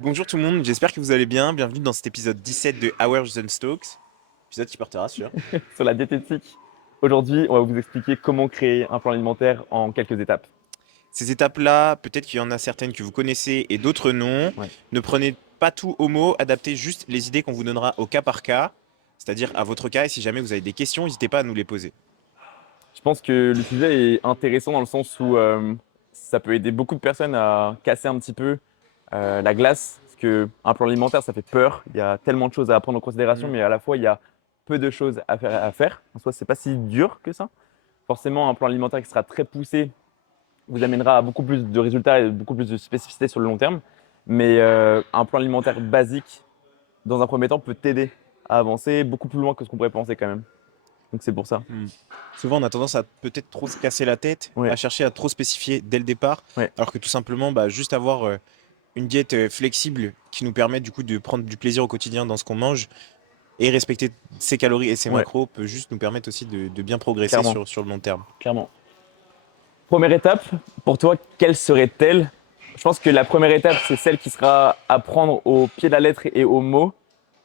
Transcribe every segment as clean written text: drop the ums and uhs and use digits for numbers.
Bonjour tout le monde, j'espère que vous allez bien. Bienvenue dans cet épisode 17 de Hours and Stokes. Épisode qui portera sur. Sur la diététique. Aujourd'hui, on va vous expliquer comment créer un plan alimentaire en quelques étapes. Ces étapes-là, peut-être qu'il y en a certaines que vous connaissez et d'autres non. Ouais. Ne prenez pas tout au mot, adaptez juste les idées qu'on vous donnera au cas par cas, c'est-à-dire à votre cas. Et si jamais vous avez des questions, n'hésitez pas à nous les poser. Je pense que le sujet est intéressant dans le sens où ça peut aider beaucoup de personnes à casser un petit peu la glace. Parce qu'un plan alimentaire, ça fait peur. Il y a tellement de choses à prendre en considération, Mm. mais à la fois, il y a peu de choses à faire. En soi, c'est pas si dur que ça. Forcément, un plan alimentaire qui sera très poussé vous amènera à beaucoup plus de résultats et beaucoup plus de spécificité sur le long terme. Mais un plan alimentaire basique dans un premier temps, peut t'aider à avancer beaucoup plus loin que ce qu'on pourrait penser quand même. Donc c'est pour ça. Mm. Souvent, on a tendance à peut-être trop se casser la tête, à Ouais, chercher à trop spécifier dès le départ, ouais, alors que tout simplement, juste avoir une diète flexible qui nous permet du coup de prendre du plaisir au quotidien dans ce qu'on mange et respecter ses calories et ses ouais, macros peut juste nous permettre aussi de bien progresser clairement, sur le long terme. clairement. Première étape, pour toi, quelle serait-elle? Je pense que la première étape, c'est celle qui sera à prendre au pied de la lettre et au mot.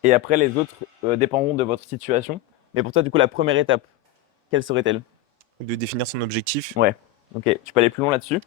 Et après, les autres dépendront de votre situation. Mais pour toi, du coup, la première étape, quelle serait-elle? De définir son objectif. Ouais, ok. Tu peux aller plus loin là-dessus?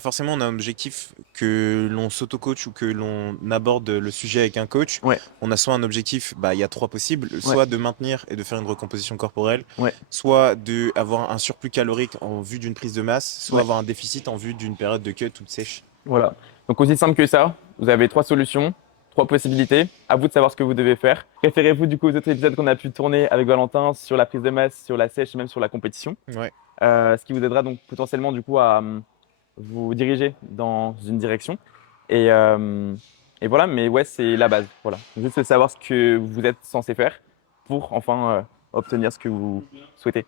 Forcément, on a un objectif que l'on s'auto-coach ou que l'on aborde le sujet avec un coach. Ouais, On a soit un objectif, il y a trois possibles, ouais, soit de maintenir et de faire une recomposition corporelle, ouais, soit de avoir un surplus calorique en vue d'une prise de masse, soit ouais. avoir un déficit en vue d'une période de cut toute sèche. Voilà. Donc aussi simple que ça, vous avez trois solutions, trois possibilités. À vous de savoir ce que vous devez faire. Référez-vous du coup aux autres épisodes qu'on a pu tourner avec Valentin sur la prise de masse, sur la sèche et même sur la compétition. Ouais. Ce qui vous aidera donc potentiellement du coup à vous diriger dans une direction. Et, euh, et voilà, mais ouais, c'est la base. Voilà. Juste savoir ce que vous êtes censé faire pour enfin obtenir ce que vous souhaitez.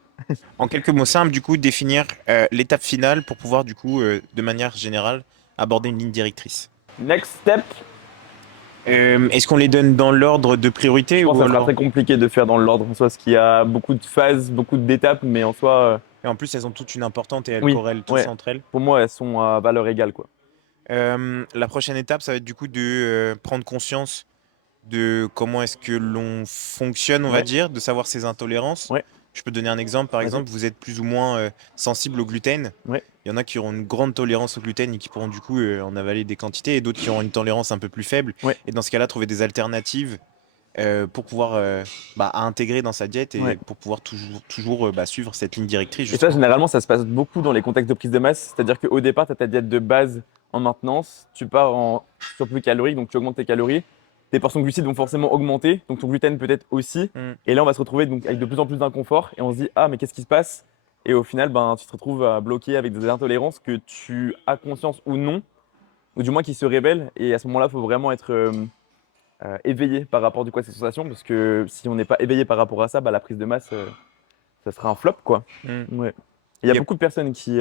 En quelques mots simples, du coup, définir l'étape finale pour pouvoir, du coup, de manière générale, aborder une ligne directrice. Next step, Est-ce qu'on les donne dans l'ordre de je priorité pense ou que ça sera alors... très compliqué de faire dans l'ordre en soi, parce qu'il y a beaucoup de phases, beaucoup d'étapes, mais en soi, Et en plus, elles ont toutes une importante et elles oui, corrèlent tous ouais. entre elles. Pour moi, elles sont à valeur égale, quoi. La prochaine étape, ça va être du coup de prendre conscience de comment est-ce que l'on fonctionne, on va Ouais, dire, de savoir ses intolérances. ouais, Je peux donner un exemple. Par vas-y. exemple, vous êtes plus ou moins sensible au gluten. Ouais, Il y en a qui auront une grande tolérance au gluten et qui pourront du coup en avaler des quantités, et d'autres qui auront une tolérance un peu plus faible. ouais, Et dans ce cas-là, trouver des alternatives pour pouvoir à intégrer dans sa diète et ouais. pour pouvoir toujours suivre cette ligne directrice, Et ça, justement. généralement, ça se passe beaucoup dans les contextes de prise de masse. C'est-à-dire qu'au départ, tu as ta diète de base en maintenance, tu pars en surplus calorique, donc tu augmentes tes calories. Tes portions de glucides vont forcément augmenter, donc ton gluten peut-être aussi. Mm. Et là, on va se retrouver donc avec de plus en plus d'inconfort et on se dit, ah, mais qu'est-ce qui se passe? Et au final, ben, tu te retrouves à bloquer avec des intolérances que tu as conscience ou non, ou du moins qui se révèlent. Et à ce moment-là, il faut vraiment être éveillé par rapport du coup, à ces sensations, parce que si on n'est pas éveillé par rapport à ça, bah, la prise de masse, ça sera un flop, quoi. Mm. Ouais. Il y a Il y a- beaucoup de personnes qui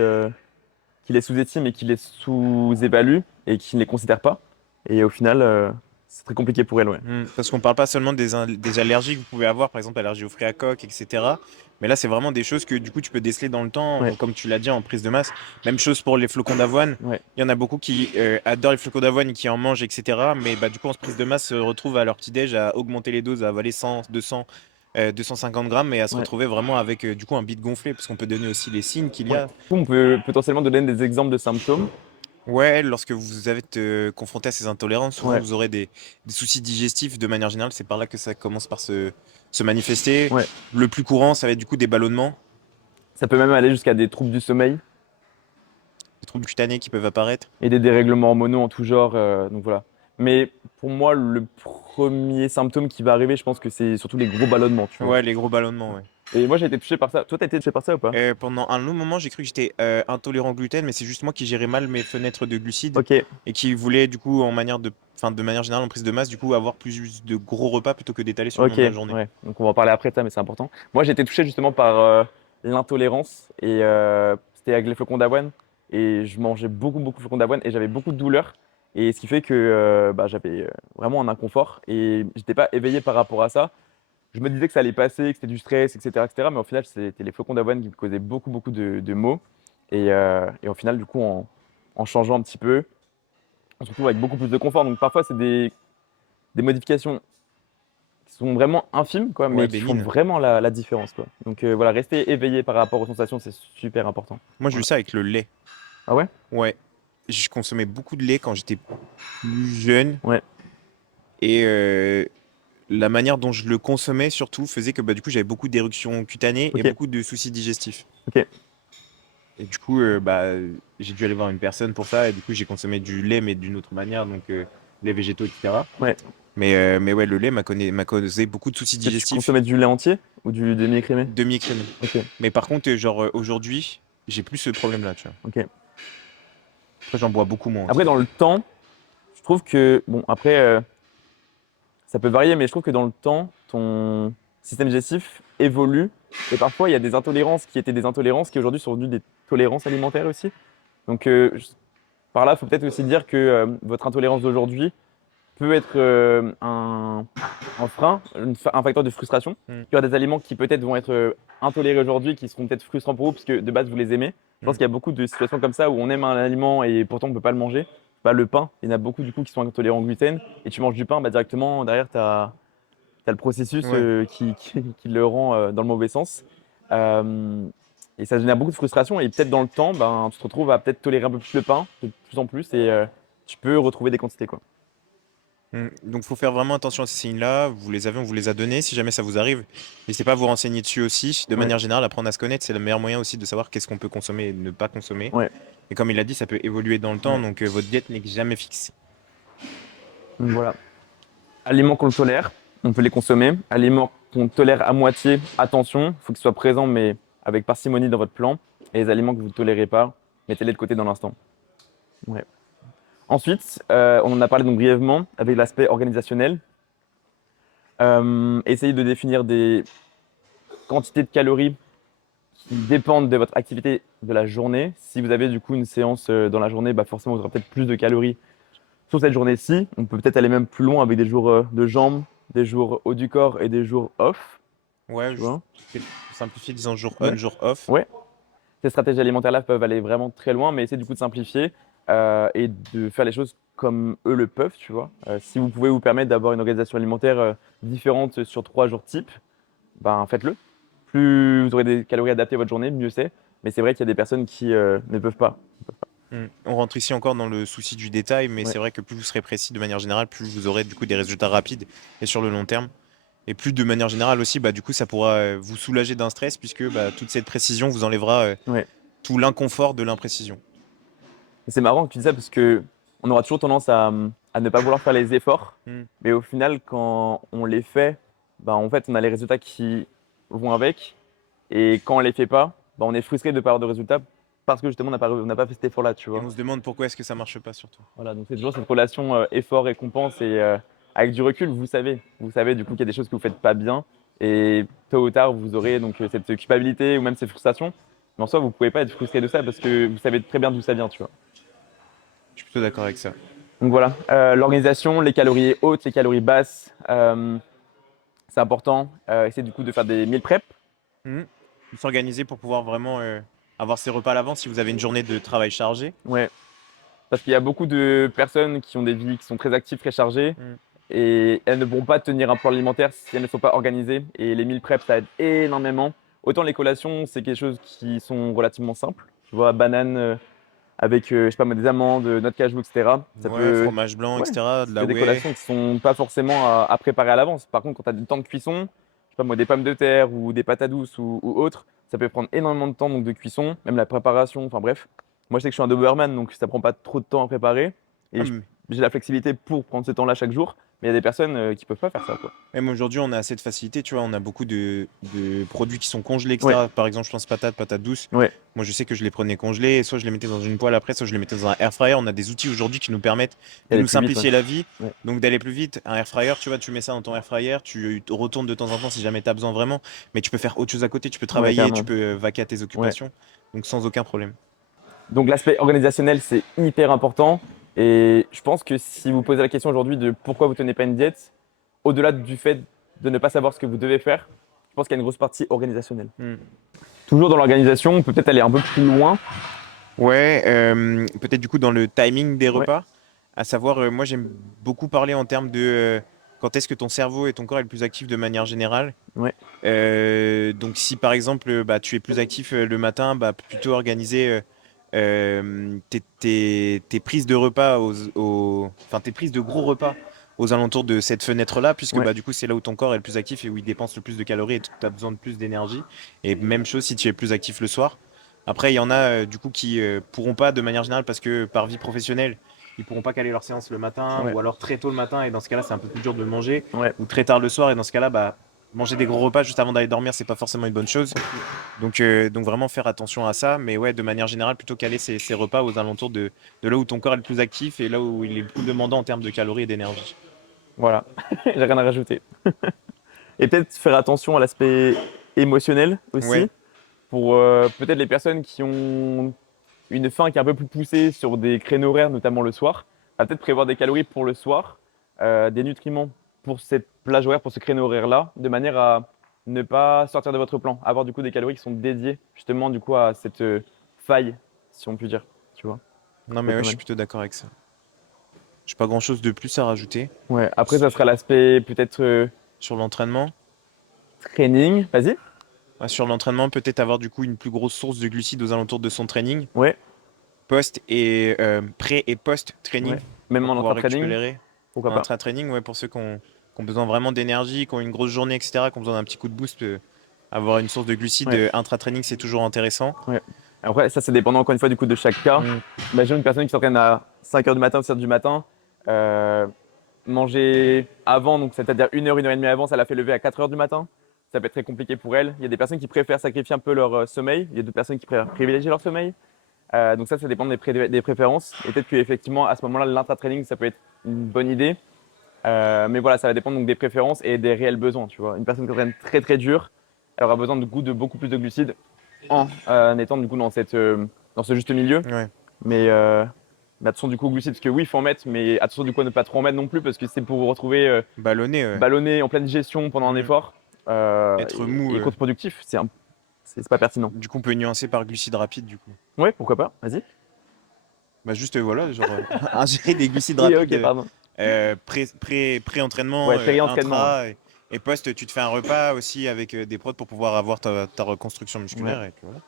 les sous-estiment et qui les sous-évaluent et qui ne les considèrent pas. Et au final, c'est très compliqué pour elles, ouais. Parce qu'on parle pas seulement des allergies que vous pouvez avoir, par exemple allergie aux fruits à coque, etc. Mais là, c'est vraiment des choses que du coup tu peux déceler dans le temps, Ouais, comme tu l'as dit en prise de masse. Même chose pour les flocons d'avoine. ouais, Il y en a beaucoup qui adorent les flocons d'avoine et qui en mangent, etc. Mais du coup, en prise de masse, se retrouvent à leur petit-déj à augmenter les doses, à avaler 100, 200, 250 grammes et à se ouais, retrouver vraiment avec du coup un bide gonflé. Parce qu'on peut donner aussi les signes qu'il y ouais. a. Du coup, on peut potentiellement donner des exemples de symptômes. Ouais, lorsque vous êtes confronté à ces intolérances, souvent Ouais, vous aurez des soucis digestifs de manière générale. C'est par là que ça commence par se manifester. ouais. Le plus courant, ça va être du coup des ballonnements, Ça peut même aller jusqu'à des troubles du sommeil des troubles cutanés qui peuvent apparaître. et des dérèglements hormonaux en tout genre. Donc voilà. Mais pour moi, le premier symptôme qui va arriver, je pense que c'est surtout les gros ballonnements, tu vois. Ouais, les gros ballonnements, ouais. Et moi, j'ai été touché par ça. Toi, t'as été touché par ça ou pas? Pendant un long moment, j'ai cru que j'étais intolérant au gluten, mais c'est juste moi qui gérais mal mes fenêtres de glucides Ok, et qui voulais du coup, de manière générale, en prise de masse, du coup, avoir plus de gros repas plutôt que d'étaler sur le long ok, de la journée. ouais. Donc on va en parler après de ça, mais c'est important. Moi, j'ai été touché justement par l'intolérance et c'était avec les flocons d'avoine. Et je mangeais beaucoup, beaucoup de flocons d'avoine et j'avais beaucoup de douleurs. Et ce qui fait que bah, j'avais vraiment un inconfort et j'étais pas éveillé par rapport à ça. Je me disais que ça allait passer, que c'était du stress, etc., etc. Mais au final, c'était les flocons d'avoine qui me causaient beaucoup, beaucoup de maux. Et au final, du coup, en changeant un petit peu, on se retrouve avec beaucoup plus de confort. Donc parfois, c'est des modifications qui sont vraiment infimes, quoi, Ouais, mais qui font bénigne. vraiment la différence, quoi. Donc voilà, rester éveillé par rapport aux sensations, c'est super important. Moi, j'ai eu Voilà. ça avec le lait. Ah ouais? Ouais. Je consommais beaucoup de lait quand j'étais plus jeune. Ouais, Et la manière dont je le consommais, surtout, faisait que bah, du coup, j'avais beaucoup d'éruptions cutanées et ok, beaucoup de soucis digestifs. ok. Et du coup, bah, j'ai dû aller voir une personne pour ça. Et du coup, j'ai consommé du lait, mais d'une autre manière, donc lait végétaux, etc. Ouais. Mais ouais, le lait m'a causé beaucoup de soucis Que tu digestifs, consommais du lait entier ou du demi-écrémé? demi-écrémés. Ok, Mais par contre, genre aujourd'hui, j'ai plus ce problème-là, tu vois. ok. Après, j'en bois beaucoup moins Après, aussi. dans le temps, je trouve que, bon, après, ça peut varier, mais je trouve que dans le temps, ton système digestif évolue. Et parfois, il y a des intolérances qui étaient des intolérances qui aujourd'hui sont devenues des tolérances alimentaires aussi. Donc, par là, il faut peut-être aussi dire que votre intolérance d'aujourd'hui peut être un frein, un facteur de frustration. Mm, Il y aura des aliments qui peut-être vont être intolérés aujourd'hui, qui seront peut-être frustrants pour vous, parce que de base, vous les aimez. Je pense mm. qu'il y a beaucoup de situations comme ça où on aime un aliment et pourtant on ne peut pas le manger. Bah, le pain, il y en a beaucoup du coup qui sont intolérants au gluten. Et tu manges du pain, bah, directement, derrière, tu as le processus Ouais. qui le rend dans le mauvais sens. Euh, et ça génère beaucoup de frustration. Et peut-être dans le temps, ben, tu te retrouves à peut-être tolérer un peu plus le pain, de plus en plus, et tu peux retrouver des quantités, quoi. Donc, faut faire vraiment attention à ces signes-là. Vous les avez, on vous les a donnés. Si jamais ça vous arrive, n'hésitez pas à vous renseigner dessus aussi. De Ouais, manière générale, apprendre à se connaître, c'est le meilleur moyen aussi de savoir qu'est-ce qu'on peut consommer et ne pas consommer. ouais, Et comme il a dit, ça peut évoluer dans le temps, ouais. donc votre diète n'est jamais fixe. Donc voilà. Aliments qu'on tolère, on peut les consommer. Aliments qu'on tolère à moitié, attention, il faut qu'ils soient présents, mais avec parcimonie dans votre plan. Et les aliments que vous ne tolérez pas, mettez-les de côté dans l'instant. Ouais. Ensuite, on en a parlé donc brièvement avec l'aspect organisationnel. Essayez de définir des quantités de calories qui dépendent de votre activité de la journée. Si vous avez du coup une séance dans la journée, bah forcément vous aurez peut-être plus de calories sur cette journée-ci. On peut peut-être aller même plus loin avec des jours de jambes, des jours haut du corps et des jours off. Ouais, Tu vois? pour simplifier, disons jour on, Ouais. jour off. Ouais. Ces stratégies alimentaires-là peuvent aller vraiment très loin, mais essayez du coup de simplifier et de faire les choses comme eux le peuvent, tu vois. Si vous pouvez vous permettre d'avoir une organisation alimentaire différente sur 3 jours type, ben faites-le. Plus vous aurez des calories adaptées à votre journée, mieux c'est. Mais c'est vrai qu'il y a des personnes qui ne peuvent pas. On rentre ici encore dans le souci du détail, mais Ouais. c'est vrai que plus vous serez précis de manière générale, plus vous aurez du coup des résultats rapides et sur le long terme. Et plus de manière générale aussi, bah, du coup, ça pourra vous soulager d'un stress puisque bah, toute cette précision vous enlèvera Ouais. tout l'inconfort de l'imprécision. Et c'est marrant que tu dis ça parce que on aura toujours tendance à ne pas vouloir faire les efforts, Hmm. mais au final, quand on les fait, ben, en fait, on a les résultats qui vont avec. Et quand on les fait pas, ben, on est frustré de ne pas avoir de résultats parce que justement, on n'a pas fait cet effort-là, tu Et vois. on se demande pourquoi est-ce que ça marche pas surtout. Voilà, donc c'est toujours cette relation effort-récompense et avec du recul, vous savez du coup qu'il y a des choses que vous faites pas bien et tôt ou tard, vous aurez donc cette culpabilité ou même cette frustration. Mais en soi, vous pouvez pas être frustré de ça parce que vous savez très bien d'où ça vient, tu vois. Je suis plutôt d'accord avec ça. Donc voilà, l'organisation, les calories hautes, les calories basses, c'est important. Essayez du coup de faire des meal prep. Hmm. S'organiser pour pouvoir vraiment avoir ses repas à l'avance si vous avez une journée de travail chargée. Ouais, parce qu'il y a beaucoup de personnes qui ont des vies qui sont très actives, très chargées, Hmm. et elles ne pourront pas tenir un plan alimentaire si elles ne sont pas organisées. Et les meal prep, ça aide énormément. Autant les collations, c'est quelque chose qui sont relativement simples. Tu vois, banane avec, je sais pas, moi, des amandes, noix de cajou, etc. Ça Ouais, peut, fromage blanc, ouais, etc. De la c'est des whey. collations qui sont pas forcément à préparer à l'avance. Par contre, quand tu as du temps de cuisson, je sais pas moi, des pommes de terre ou des patates douces ou autres, ça peut prendre énormément de temps donc de cuisson, même la préparation. Enfin bref, moi je sais que je suis un Doberman, donc ça prend pas trop de temps à préparer Ah, et j'ai la flexibilité pour prendre ce temps-là chaque jour. Mais il y a des personnes qui peuvent pas faire ça, quoi. même aujourd'hui, on a assez de facilité, tu vois, on a beaucoup de produits qui sont congelés, Ouais, etc. Par exemple, je pense patates douces. ouais, Moi, je sais que je les prenais congelées, soit je les mettais dans une poêle après, soit je les mettais dans un air fryer. On a des outils aujourd'hui qui nous permettent et de aller nous plus vite, ouais. simplifier la vie, Ouais, donc d'aller plus vite. Un air fryer, tu vois, tu mets ça dans ton air fryer, tu te retournes de temps en temps si jamais tu as besoin vraiment, mais tu peux faire autre chose à côté, tu peux ouais, travailler, tu carrément. peux vaquer à tes Ouais. occupations, donc sans aucun problème. Donc l'aspect organisationnel, c'est hyper important. Et je pense que si vous posez la question aujourd'hui de pourquoi vous tenez pas une diète, au-delà du fait de ne pas savoir ce que vous devez faire, je pense qu'il y a une grosse partie organisationnelle. Hmm. Toujours dans l'organisation, on peut peut-être aller un peu plus loin. Ouais, peut-être du coup dans le timing des Ouais, repas. À savoir, moi j'aime beaucoup parler en termes de quand est-ce que ton cerveau et ton corps est le plus actif de manière générale. Ouais, Donc si par exemple bah, tu es plus actif le matin, bah, plutôt organiser tes prises de repas enfin tes prises de gros repas aux alentours de cette fenêtre-là, puisque ouais, bah, du coup c'est là où ton corps est le plus actif et où il dépense le plus de calories et tu as besoin de plus d'énergie. Et même chose si tu es plus actif le soir. Après, il y en a du coup qui pourront pas de manière générale parce que par vie professionnelle, ils pourront pas caler leur séance le matin ouais, ou alors très tôt le matin et dans ce cas-là c'est un peu plus dur de manger ouais. ou très tard le soir et dans ce cas-là bah manger des gros repas juste avant d'aller dormir, c'est pas forcément une bonne chose. Donc vraiment faire attention à ça. Mais ouais, de manière générale, plutôt caler ses repas aux alentours de là où ton corps est le plus actif et là où il est le plus demandant en termes de calories et d'énergie. Voilà, j'ai rien à rajouter. Et peut-être faire attention à l'aspect émotionnel aussi, Ouais, pour peut-être les personnes qui ont une faim qui est un peu plus poussée sur des créneaux horaires, notamment le soir, à peut-être prévoir des calories pour le soir, des nutriments pour cette plage horaire, pour ce créneau horaire-là, de manière à ne pas sortir de votre plan, avoir du coup des calories qui sont dédiées justement du coup à cette faille, si on peut dire, tu vois. non Ça peut mais être ouais, pas je suis mal. plutôt d'accord avec ça. J'ai pas grand-chose de plus à rajouter. Ouais, après ça sera l'aspect peut-être Sur l'entraînement, training, vas-y. sur l'entraînement, peut-être avoir du coup une plus grosse source de glucides aux alentours de son training, Ouais, post et pré et ouais. post-training Même pour en pouvoir intra-training, récupérer. pourquoi En pas. intra-training, ouais, pour ceux qui ont besoin vraiment d'énergie, qui ont une grosse journée, etc., qui ont besoin d'un petit coup de boost, avoir une source de glucides Ouais, intra-training, c'est toujours intéressant. ouais. Après, ça, c'est dépendant encore une fois du coup de chaque cas. Mm. Imagine une personne qui s'entraîne à 5 heures du matin ou 7 heures du matin, euh, manger avant, donc c'est-à-dire une heure et demie avant, ça la fait lever à 4 heures du matin. Ça peut être très compliqué pour elle. Il y a des personnes qui préfèrent sacrifier un peu leur sommeil. Il y a d'autres personnes qui préfèrent privilégier leur sommeil. Donc ça dépend des préférences. Et peut-être qu'effectivement, à ce moment-là, l'intra-training, ça peut être une bonne idée. Mais voilà, ça va dépendre donc des préférences et des réels besoins. Tu vois, une personne qui s'entraîne très très dur, elle aura besoin de goût de beaucoup plus de glucides en étant du coup dans ce juste milieu. Ouais. Mais attention du coup aux glucides, parce que oui, il faut en mettre, mais attention du coup à ne pas trop en mettre non plus, parce que c'est pour vous retrouver Ballonné, ouais. ballonné en pleine digestion pendant un Mm. effort Être mou, et contre-productif. C'est pas pertinent. du coup, on peut nuancer par glucides rapides, du coup. Ouais, pourquoi pas, vas-y. Bah, juste, voilà, genre, ingérer des glucides Oui, rapides ok, pardon. pré-entraînement, Ouais, péri-entraînement, ouais. intra, et post, tu te fais un repas aussi avec des prods pour pouvoir avoir ta reconstruction Ouais. musculaire, et puis voilà.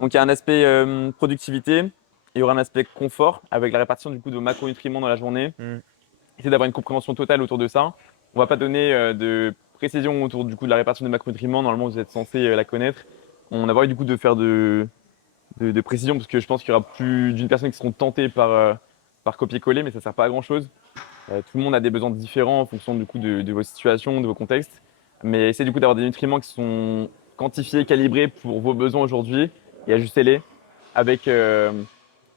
Donc il y a un aspect productivité, il y aura un aspect confort avec la répartition du coup de macronutriments dans la journée. Mm. Essayer d'avoir une compréhension totale autour de ça. On va pas donner de précision autour du coup de la répartition des macronutriments. Normalement, vous êtes censé la connaître. On a pas eu du coup de faire de précision parce que je pense qu'il y aura plus d'une personne qui seront tentées par copier-coller, mais ça sert pas à grand chose. Tout le monde a des besoins différents en fonction du coup de vos situations, de vos contextes. Mais essayez du coup d'avoir des nutriments qui sont quantifiés, calibrés pour vos besoins aujourd'hui et ajustez-les avec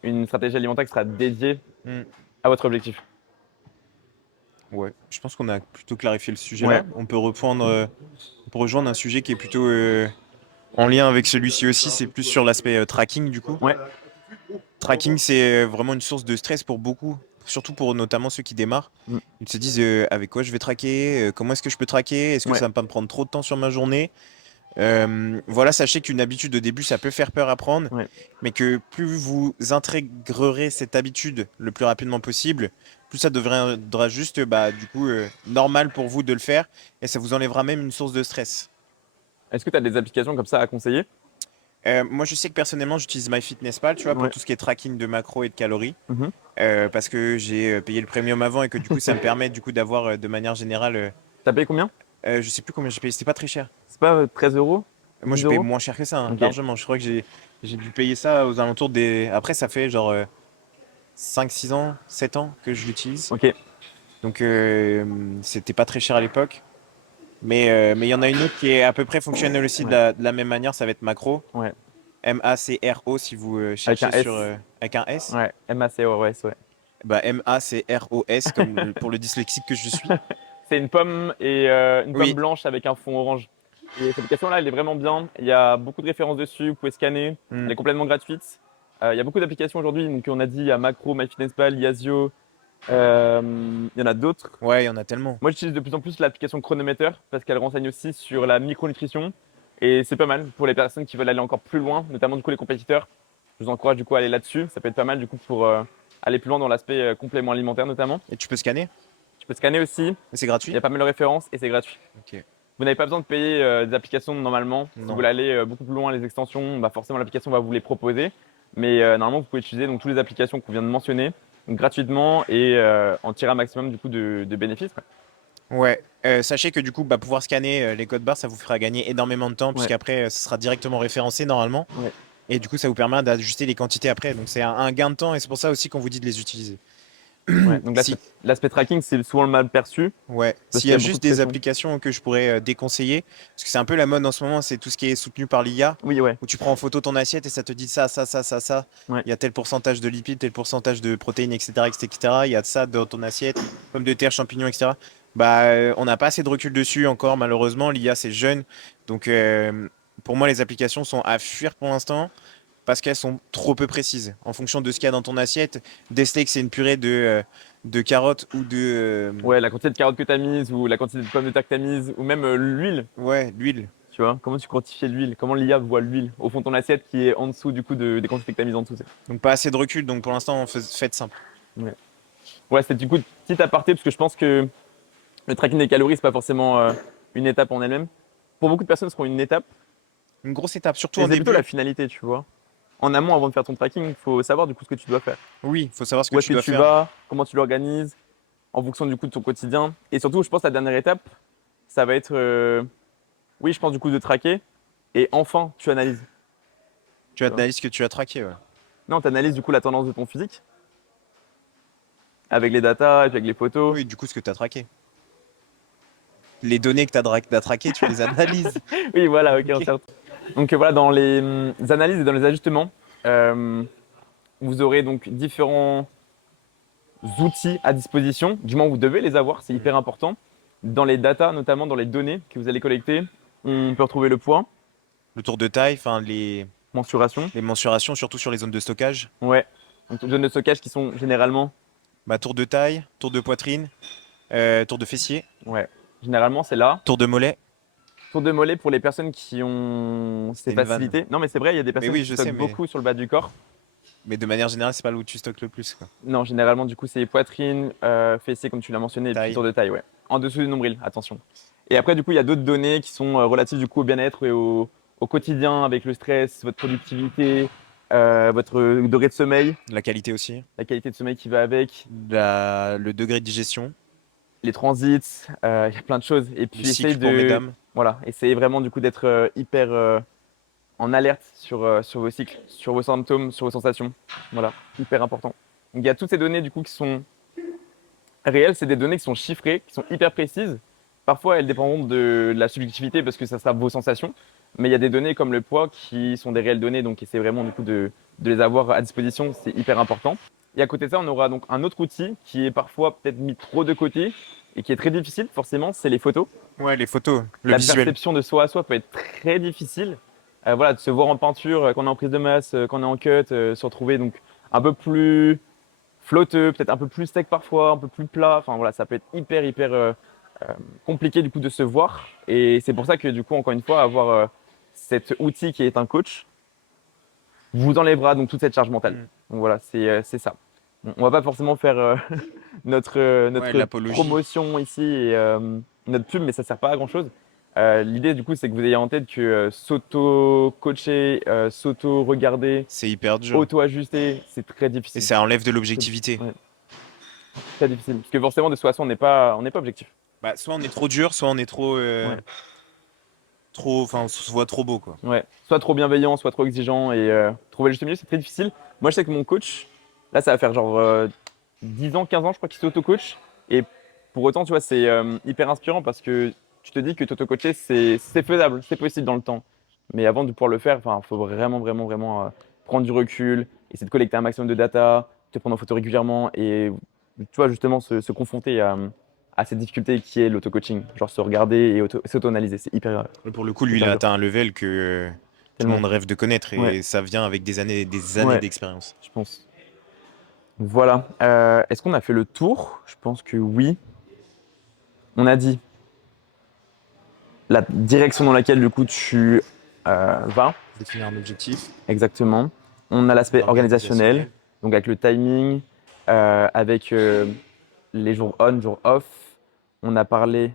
une stratégie alimentaire qui sera dédiée Mm. à votre objectif. Ouais, je pense qu'on a plutôt clarifié le sujet Ouais, là. On peut rejoindre un sujet qui est plutôt en lien avec celui-ci aussi, c'est plus sur l'aspect tracking du coup. ouais, Tracking, c'est vraiment une source de stress pour beaucoup, surtout pour notamment ceux qui démarrent. mm, Ils se disent avec quoi je vais traquer, comment est-ce que je peux traquer, est-ce que ouais, ça va pas me prendre trop de temps sur ma journée. Voilà, sachez qu'une habitude au début, ça peut faire peur à prendre, ouais. mais que plus vous intégrerez cette habitude le plus rapidement possible, plus ça deviendra juste bah, du coup normal pour vous de le faire et ça vous enlèvera même une source de stress. Est-ce que tu as des applications comme ça à conseiller? Moi, je sais que personnellement, j'utilise MyFitnessPal, tu vois, pour Ouais. tout ce qui est tracking de macros et de calories. Mhm. Parce que j'ai payé le premium avant et que du coup ça me permet du coup d'avoir de manière générale T'as payé combien? je sais plus combien j'ai payé, c'était pas très cher. C'est pas 13 euros? Moi 10 j'ai payé euros? moins cher que ça, hein, Ok, largement. Je crois que j'ai dû payer ça aux alentours des. Après ça fait genre 5 6 ans, 7 ans que je l'utilise. ok. Donc c'était pas très cher à l'époque. Mais il y en a une autre qui est à peu près fonctionnelle aussi Ouais, de la même manière, ça va être Macro. ouais. Macro si vous Avec un cherchez sur S. avec un S. Ouais, MACOS, ouais. Bah Macros comme pour le dyslexique que je suis. C'est une pomme et une pomme Oui, blanche avec un fond orange. Et cette application-là, elle est vraiment bien. Il y a beaucoup de références dessus. Vous pouvez scanner. hmm, Elle est complètement gratuite. Il y a beaucoup d'applications aujourd'hui. Donc, on a dit, il y a Macro, MyFitnessPal, Yazio. Il y en a d'autres. ouais, il y en a tellement. Moi, j'utilise de plus en plus l'application Chronometer parce qu'elle renseigne aussi sur la micronutrition. Et c'est pas mal pour les personnes qui veulent aller encore plus loin, notamment du coup les compétiteurs. Je vous encourage du coup à aller là-dessus. Ça peut être pas mal du coup pour aller plus loin dans l'aspect complément alimentaire notamment. Et tu peux scanner? Tu peux scanner aussi, C'est il gratuit? y a pas mal de références et c'est gratuit. Ok. Vous n'avez pas besoin de payer des applications normalement. Si vous Non. voulez aller beaucoup plus loin, les extensions, bah forcément l'application va vous les proposer. Mais normalement, vous pouvez utiliser donc, toutes les applications qu'on vient de mentionner gratuitement et en tirer un maximum du coup de bénéfices, quoi. Ouais. Sachez que du coup, bah, pouvoir scanner les codes barres, ça vous fera gagner énormément de temps, Ouais. puisqu'après, ce sera directement référencé normalement. Ouais. Et du coup, ça vous permet d'ajuster les quantités après. Donc, c'est un gain de temps et c'est pour ça aussi qu'on vous dit de les utiliser. Ouais. Donc Si, l'aspect tracking, c'est souvent le mal perçu ouais. parce S'il qu'il y y a a beaucoup juste de des pression. applications que je pourrais déconseiller, parce que c'est un peu la mode en ce moment, c'est tout ce qui est soutenu par l'IA, Oui, ouais. où tu prends en photo ton assiette et ça te dit ça, ça, ça, ça, ça. Ouais. Il y a tel pourcentage de lipides, tel pourcentage de protéines, etc., etc. Il y a de ça dans ton assiette, pommes de terre, champignons, etc. Bah, on n'a pas assez de recul dessus encore, malheureusement. L'IA, c'est jeune. Donc, pour moi, les applications sont à fuir pour l'instant parce qu'elles sont trop peu précises. En fonction de ce qu'il y a dans ton assiette, des steaks, c'est une purée de carottes ou Ouais, la quantité de carottes que tu as mise ou la quantité de pommes de terre que tu as mise ou même l'huile, ouais, l'huile. tu vois. Comment tu quantifies l'huile? Comment l'IA voit l'huile au fond de ton assiette qui est en dessous du coup des quantités que tu as mises en dessous. Donc, pas assez de recul. Donc, pour l'instant, faites simple. Ouais, ouais c'était du coup petit aparté parce que je pense que le tracking des calories, c'est pas forcément une étape en elle-même. Pour beaucoup de personnes, ce sera une étape, Une grosse étape, surtout mais en c'est plutôt la début. finalité, tu vois. En amont, avant de faire ton tracking, il faut savoir du coup ce que tu dois faire. Oui, il faut savoir ce que Où est-ce tu que dois tu faire. vas, comment tu l'organises, en fonction du coup de ton quotidien. Et surtout, je pense que la dernière étape, ça va être, oui, je pense du coup de traquer. Et enfin, tu analyses. Tu Tu vois. analyses ce que tu as traqué. Ouais. Non, tu analyses du coup la tendance de ton physique avec les datas, avec les photos. Oui, du coup, ce que tu as traqué. Les données que tu as traquées, tu les analyses. Oui, voilà, ok, on Ok. s'y retrouve. Donc voilà, dans les analyses et dans les ajustements, euh, vous aurez donc différents outils à disposition. Du moins, vous devez les avoir, c'est hyper important. Dans les datas, notamment dans les données que vous allez collecter, on peut retrouver le poids, Le tour de taille, enfin mensuration. les mensurations, surtout sur les zones de stockage. Ouais. Donc, zones de stockage qui sont généralement, Bah, tour de taille, tour de poitrine, tour de fessier, ouais, généralement c'est là. tour de mollet. Tour de mollet pour les personnes qui ont ces C'était une vanne. facilités. Non, mais c'est vrai, il y a des Mais personnes oui, qui je stockent sais, beaucoup sur le bas du corps. mais de manière générale, c'est pas là où tu stockes le plus, quoi. Non, généralement, du coup, c'est poitrine, fessier, comme tu l'as mentionné, et puis Taille. tour de taille, ouais. En dessous du nombril, attention. Et après, du coup, il y a d'autres données qui sont relatives du coup au bien-être et au quotidien avec le stress, votre productivité, votre durée de sommeil, La qualité aussi. la qualité de sommeil qui va avec, Le degré de digestion. les transits, il y a plein de choses. Et Le puis, essaye cycle pour de, mesdames. voilà, essayez vraiment du coup d'être hyper en alerte sur vos cycles, sur vos symptômes, sur vos sensations. Voilà, hyper important. Donc, il y a toutes ces données du coup qui sont réelles, c'est des données qui sont chiffrées, qui sont hyper précises. Parfois, elles dépendront de la subjectivité parce que ça sera vos sensations. Mais il y a des données comme le poids qui sont des réelles données, donc c'est vraiment du coup de les avoir à disposition, c'est hyper important. Et à côté de ça, on aura donc un autre outil qui est parfois peut-être mis trop de côté et qui est très difficile, forcément, c'est les photos. Ouais, les photos, le La visuel. perception de soi à soi peut être très difficile. Voilà, de se voir en peinture, quand on est en prise de masse, quand on est en cut, se retrouver donc un peu plus flotteux, peut-être un peu plus sec parfois, un peu plus plat. Enfin voilà, ça peut être hyper compliqué du coup de se voir. Et c'est pour ça que du coup, encore une fois, avoir cet outil qui est un coach vous enlèvera donc toute cette charge mentale. Mm. Donc voilà, c'est ça. Bon, on va pas forcément faire Ouais, notre l'apologie. promotion ici et notre pub, mais ça sert pas à grand chose. L'idée du coup, c'est que vous ayez en tête que s'auto-coacher, s'auto-regarder, C'est hyper dur. auto-ajuster, c'est très Et difficile. ça enlève de Très, l'objectivité. ouais, très difficile. Parce que forcément, de soi à soi, on n'est pas objectif. Bah, soit on est trop dur, soit on est Ouais. enfin, on se voit trop beau, quoi. Ouais. Soit trop bienveillant, soit trop exigeant. Et trouver le juste milieu, c'est très difficile. Moi, je sais que mon coach, là, ça va faire genre 10 ans, 15 ans, je crois qu'il s'auto-coach. Et pour autant, tu vois, c'est hyper inspirant parce que tu te dis que t'auto-coacher, c'est faisable, c'est possible dans le temps. Mais avant de pouvoir le faire, il faut vraiment prendre du recul, essayer de collecter un maximum de data, te prendre en photo régulièrement et tu vois, justement, se confronter à cette difficulté qui est l'auto-coaching. Genre se regarder et s'auto-analyser. C'est Pour le coup, lui, il hyper a dur. atteint un level que tout le Tellement. monde rêve de connaître Ouais, et ça vient avec des années ouais, d'expérience. je pense. Voilà. Est-ce qu'on a fait le tour? Je pense que oui. On a dit la direction dans laquelle du coup tu vas, Définir un objectif exactement. On a l'aspect organisationnel, organisationnel. donc avec le timing, avec les jours on, jours off. On a parlé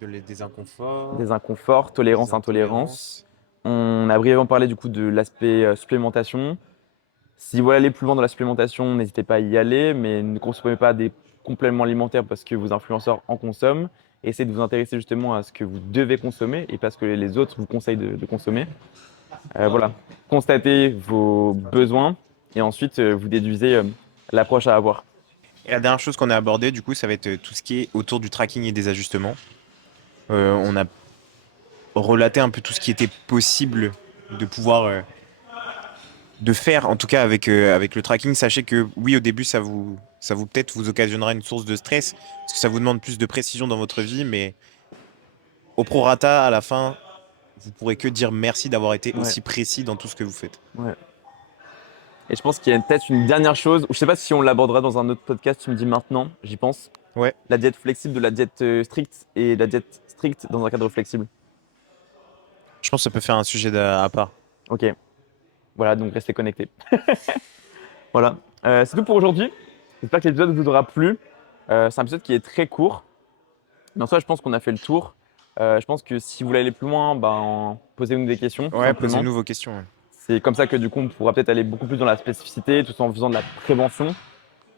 Des inconforts, des inconforts, des tolérance, intolérance. intolérances. On a brièvement parlé du coup de l'aspect supplémentation. Si vous voulez aller plus loin dans la supplémentation, n'hésitez pas à y aller, mais ne consommez pas des compléments alimentaires parce que vos influenceurs en consomment. Essayez de vous intéresser justement à ce que vous devez consommer et pas ce que les autres vous conseillent de consommer. Voilà, constatez vos besoins et ensuite vous déduisez l'approche à avoir. Et la dernière chose qu'on a abordée, du coup, ça va être tout ce qui est autour du tracking et des ajustements. On a relaté un peu tout ce qui était possible de pouvoir de faire, en tout cas avec le tracking. Sachez que oui, au début, ça vous peut-être vous occasionnera une source de stress, parce que ça vous demande plus de précision dans votre vie, mais au prorata, à la fin, vous pourrez que dire merci d'avoir été Ouais, aussi précis dans tout ce que vous faites. ouais. Et je pense qu'il y a peut-être une dernière chose, ou je sais pas si on l'abordera dans un autre podcast, tu me dis maintenant, j'y pense. Ouais, La diète flexible de la diète stricte et la diète stricte dans un cadre flexible. je pense que ça peut faire un sujet à part. Ok, voilà, donc restez connectés. Voilà, c'est tout pour aujourd'hui. J'espère que l'épisode vous aura plu. C'est un épisode qui est très court, mais en soi, je pense qu'on a fait le tour. Je pense que si vous voulez aller plus loin, ben, posez-nous des questions, tout Ouais, simplement. posez-nous vos questions. Ouais. C'est comme ça que du coup, on pourra peut-être aller beaucoup plus dans la spécificité, tout en faisant de la prévention.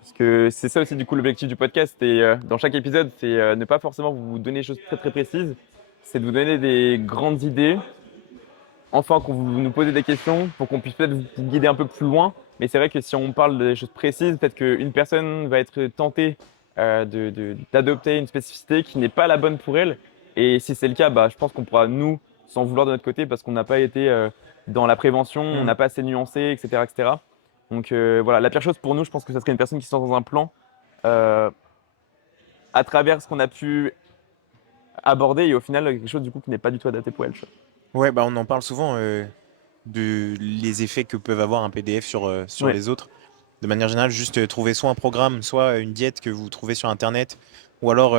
Parce que c'est ça aussi du coup l'objectif du podcast. Et dans chaque épisode, c'est ne pas forcément vous donner des choses très très précises, c'est de vous donner des grandes idées, enfin qu'on vous nous posez des questions pour qu'on puisse peut-être vous guider un peu plus loin. Mais c'est vrai que si on parle des choses précises, peut-être qu'une personne va être tentée d'adopter une spécificité qui n'est pas la bonne pour elle. Et si c'est le cas, bah, je pense qu'on pourra nous s'en vouloir de notre côté parce qu'on n'a pas été dans la prévention, on Hmm. n'a pas assez nuancé, etc., etc. Donc voilà, la pire chose pour nous, je pense que ça serait une personne qui se lance dans un plan euh, à travers ce qu'on a pu aborder et au final quelque chose du coup qui n'est pas du tout adapté pour elle. Tu Ouais, bah on en parle souvent de les effets que peuvent avoir un PDF sur vois. Ouais, les autres. De manière générale, juste trouver soit un programme, soit une diète que vous trouvez sur Internet, ou alors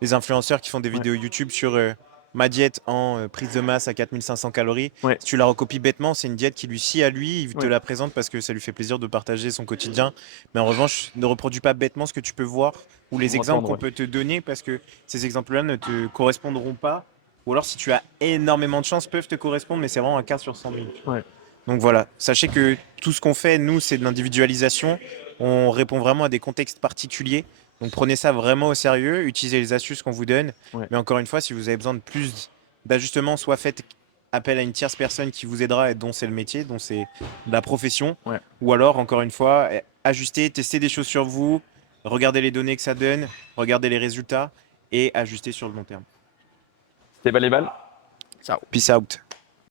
les influenceurs qui font des ouais, vidéos YouTube sur ma diète en prise de masse à 4500 calories. ouais, Si tu la recopies bêtement, c'est une diète qui lui scie à lui, il te ouais. la présente parce que ça lui fait plaisir de partager son quotidien. Mais en revanche, ne reproduis pas bêtement ce que tu peux voir ou les Ou exemples entendre, qu'on ouais. peut te donner parce que ces exemples-là ne te correspondront pas. Ou alors, si tu as énormément de chance, peuvent te correspondre, mais c'est vraiment un cas sur 100 000. Ouais. Donc voilà, sachez que tout ce qu'on fait, nous, c'est de l'individualisation. On répond vraiment à des contextes particuliers. Donc prenez ça vraiment au sérieux, utilisez les astuces qu'on vous donne. Ouais. Mais encore une fois, si vous avez besoin de plus d'ajustements, soit faites appel à une tierce personne qui vous aidera et dont c'est le métier, dont c'est la profession. Ouais. Ou alors, encore une fois, ajustez, testez des choses sur vous, regardez les données que ça donne, regardez les résultats et ajustez sur le long terme. C'était Balébal. Ciao. Peace out.